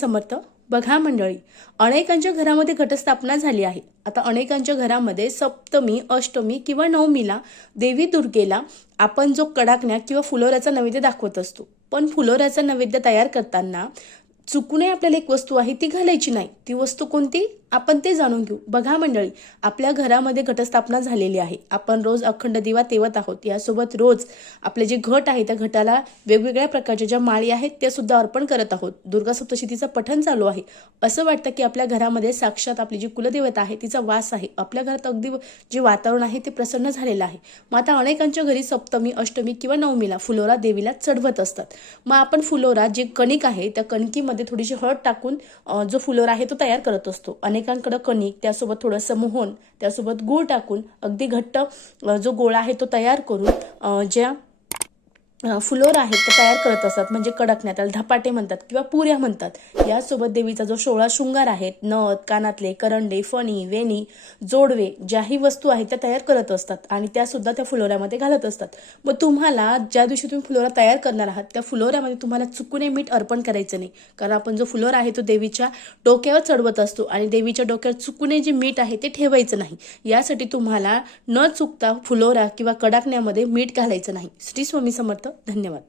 समर्थ बघा मंडळी अनेकांच्या घरामध्ये घटस्थापना झाली आहे. आता अनेकांच्या घरामध्ये सप्तमी अष्टमी किंवा नवमीला देवी दुर्गेला आपण जो कडाकण्या किंवा फुलोऱ्याचा नैवेद्य दाखवत असतो. पण फुलोऱ्याचा नैवेद्य तयार करताना चुकूनही आपल्याला एक वस्तू आहे ती घालायची नाही. ती वस्तू कोणती? आपण ते जाणून घेऊ. बघा मंडळी आपल्या घरामध्ये घटस्थापना झालेली आहे. आपण रोज अखंड दिवा तेवत आहोत. यासोबत रोज आपले जे घट आहे त्या घटाला वेगवेगळ्या प्रकारच्या ज्या माळी आहेत त्या सुद्धा अर्पण करत आहोत. दुर्गा सप्तशतीचं पठण चालू आहे. असं वाटतं की आपल्या घरामध्ये साक्षात आपली जी कुलदेवता आहे तिचा वास आहे. आपल्या घरात अगदी जे वातावरण आहे ते प्रसन्न झालेलं आहे. मग आता अनेकांच्या घरी सप्तमी अष्टमी किंवा नवमीला फुलोरा देवीला चढवत असतात. मग आपण फुलोरा जे कणिक आहे त्या कणकीमध्ये थोडीशी हळद टाकून जो फुलोरा आहे तो तयार करत असतो. अनेकांकडं कणिक त्यासोबत थोडंसं मोहन त्यासोबत गूळ टाकून अगदी घट्ट जो गोळा आहे तो तयार करून ज्या फुलोरा आहेत ते तयार करत असतात म्हणजे कडकण्या त्याला धपाटे म्हणतात किंवा पुऱ्या म्हणतात. यासोबत देवीचा जो सोळा शृंगार आहेत नथ कानातले करंडे फणी वेणी जोडवे ज्याही वस्तू आहेत त्या तयार करत असतात आणि त्या सुद्धा त्या फुलोऱ्यामध्ये घालत असतात. मग तुम्हाला ज्या दिवशी तुम्ही फुलोरा तयार करणार आहात त्या फुलोऱ्यामध्ये तुम्हाला चुकूने मीठ अर्पण करायचं नाही. कारण आपण जो फुलोरा आहे तो देवीच्या डोक्यावर चढवत असतो आणि देवीच्या डोक्यावर चुकूने जे मीठ आहे ते ठेवायचं नाही. यासाठी तुम्हाला न चुकता फुलोरा किंवा कडाकण्यामध्ये मीठ घालायचं नाही. श्री स्वामी समर्थ ಧನ್ಯವಾದ